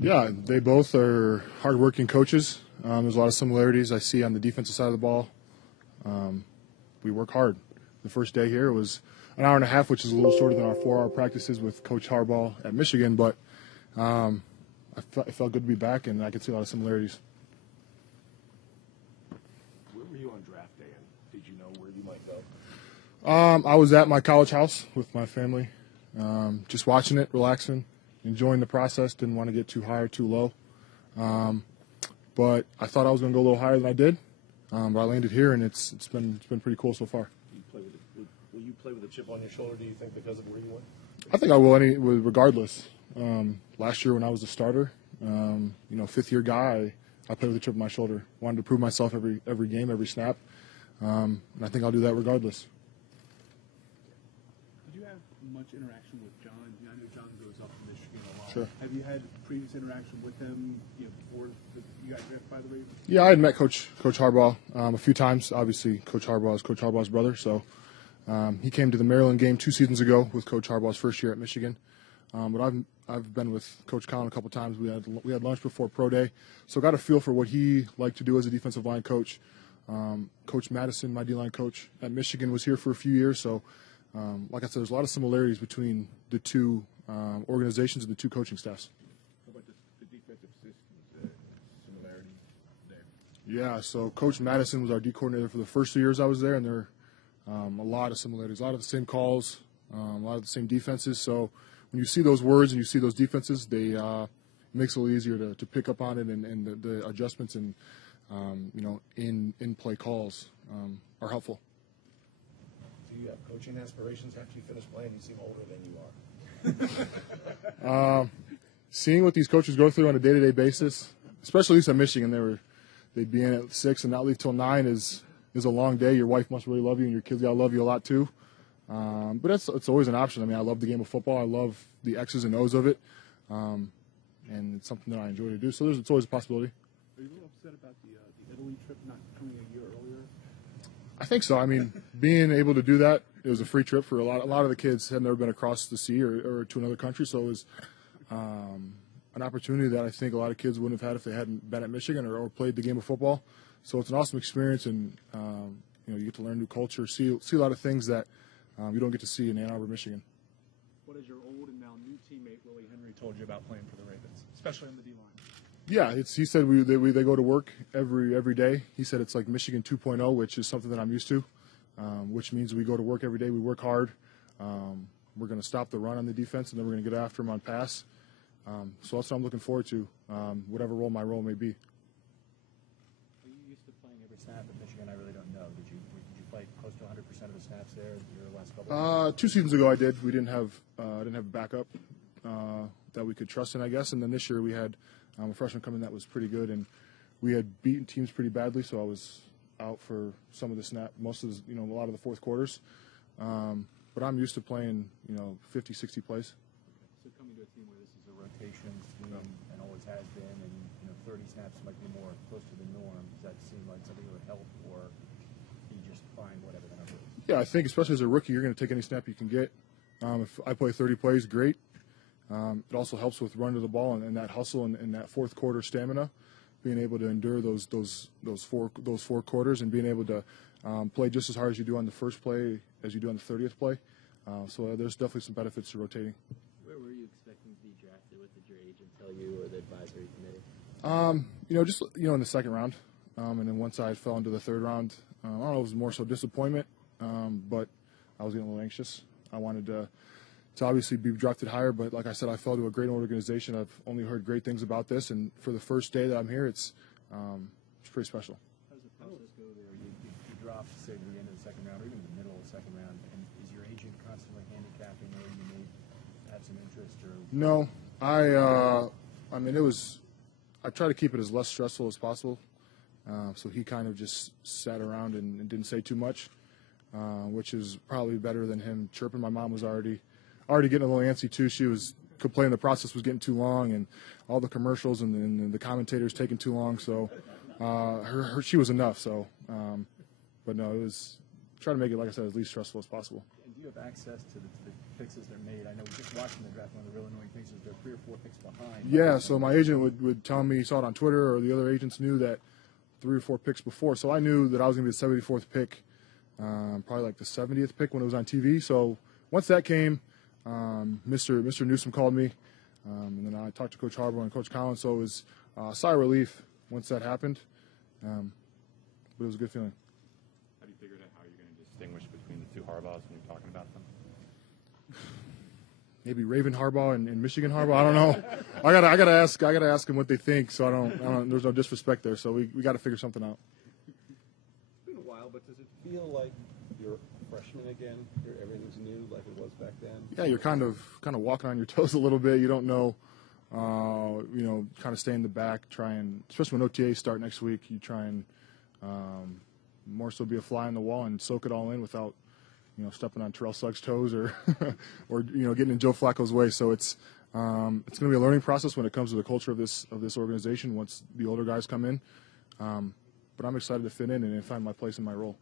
Yeah, they both are hardworking coaches. There's a lot of similarities I see on the defensive side of the ball. We work hard. The first day here was an hour and a half, which is a little shorter than our 4-hour practices with Coach Harbaugh at Michigan, but it felt good to be back, and I could see a lot of similarities. Where were you on draft day, and did you know where you might go? I was at my college house with my family, just watching it, relaxing, enjoying the process. Didn't want to get too high or too low. But I thought I was going to go a little higher than I did. But I landed here, and it's been pretty cool so far. Will you play with a chip on your shoulder, do you think, because of where you went? I think I will, regardless. Last year when I was a starter, fifth-year guy, I played with a chip on my shoulder. Wanted to prove myself every game, every snap, and I think I'll do that regardless. Did you have much interaction with John? I know John goes up to Michigan a lot. Sure. Have you had previous interaction with him before you got drafted by the Ravens? Yeah, I had met Coach Harbaugh a few times. Obviously, Coach Harbaugh is Coach Harbaugh's brother, so he came to the Maryland game 2 seasons ago with Coach Harbaugh's first year at Michigan. But I've been with Coach Collin a couple times. We had lunch before pro day, so got a feel for what he liked to do as a defensive line coach. Coach Madison, my D-line coach at Michigan, was here for a few years. So, like I said, there's a lot of similarities between the two organizations and the two coaching staffs. How about the defensive systems, similarities there? Yeah, so Coach Madison was our D coordinator for the first 2 years I was there, and there are a lot of similarities, a lot of the same calls, a lot of the same defenses. So when you see those words and you see those defenses, it makes it a little easier to pick up on it, and the adjustments and in-play calls are helpful. Do you have coaching aspirations after you finish playing? You seem older than you are. Seeing what these coaches go through on a day-to-day basis, especially at least at Michigan, they'd be in at 6 and not leave till 9 is a long day. Your wife must really love you, and your kids gotta love you a lot too. But it's always an option. I mean, I love the game of football. I love the X's and O's of it, and it's something that I enjoy to do. So it's always a possibility. Are you a little upset about the Italy trip not coming a year earlier? I think so. I mean, being able to do that, it was a free trip for a lot of the kids had never been across the sea or to another country, so it was an opportunity that I think a lot of kids wouldn't have had if they hadn't been at Michigan or played the game of football. So it's an awesome experience, and you get to learn new culture, see a lot of things that you don't get to see in Ann Arbor, Michigan. What has your old and now new teammate Willie Henry told you about playing for the Ravens, especially on the D-line? Yeah, he said they go to work every day. He said it's like Michigan 2.0, which is something that I'm used to, which means we go to work every day. We work hard. We're going to stop the run on the defense, and then we're going to get after them on pass. So that's what I'm looking forward to, whatever my role may be. Are you used to playing every snap at Michigan? I really don't know. Did you play close to 100% of the snaps there your last couple? 2 seasons ago, I did. We didn't have a backup that we could trust in, I guess. And then this year we had a freshman come in that was pretty good, and we had beaten teams pretty badly. So I was out for some of the snap, a lot of the fourth quarters. But I'm used to playing 50, 60 plays. So coming to a team where this is a rotation scheme and always has been, and 30 snaps might be more close to the norm, does that seem like something that would help, or you just find whatever the number is? Yeah, I think especially as a rookie, you're going to take any snap you can get. If I play 30 plays, great. It also helps with running to the ball and that hustle and that fourth quarter stamina, being able to endure those four quarters and being able to play just as hard as you do on the first play as you do on the 30th play. So there's definitely some benefits to rotating. Where were you expecting to be drafted? What did your agent tell you, or the advisory committee? Just in the second round, and then once I fell into the third round, I don't know if it was more so disappointment, but I was getting a little anxious. I wanted to obviously be drafted higher, but like I said, I fell to a great organization. I've only heard great things about this, and for the first day that I'm here, it's pretty special. How does the process go there? You drop, say, to the end of the second round, or even in the middle of the second round, and is your agent constantly handicapping, or you may have some interest? Or no, I try to keep it as less stressful as possible. So he kind of just sat around and didn't say too much, which is probably better than him chirping. My mom was already getting a little antsy too. She was complaining the process was getting too long, and all the commercials and the commentators taking too long. So she was enough. So, but no, it was try to make it, like I said, as least stressful as possible. And do you have access to the picks as they're made. I know just watching the draft, one of the real annoying things is they're 3 or 4 picks behind. Yeah, so my agent would tell me, he saw it on Twitter, or the other agents knew that 3 or 4 picks before. So I knew that I was going to be the 74th pick, probably like the 70th pick when it was on TV. So once that came, Mr. Newsom called me, and then I talked to Coach Harbaugh and Coach Collins. So it was a sigh of relief once that happened, but it was a good feeling. Have you figured out how you're going to distinguish between the two Harbaughs when you're talking about them? Maybe Raven Harbaugh and Michigan Harbaugh. I don't know. I gotta ask them what they think. So I don't. There's no disrespect there. So we got to figure something out. It's been a while, but does it feel like you're a freshman again? Everything's new, like it was back then. Yeah, you're kind of walking on your toes a little bit. You don't know. Kind of stay in the back. Especially when OTAs start next week, you try and more so be a fly on the wall and soak it all in without, stepping on Terrell Suggs' toes or getting in Joe Flacco's way. So it's going to be a learning process when it comes to the culture of this organization once the older guys come in. But I'm excited to fit in and find my place in my role.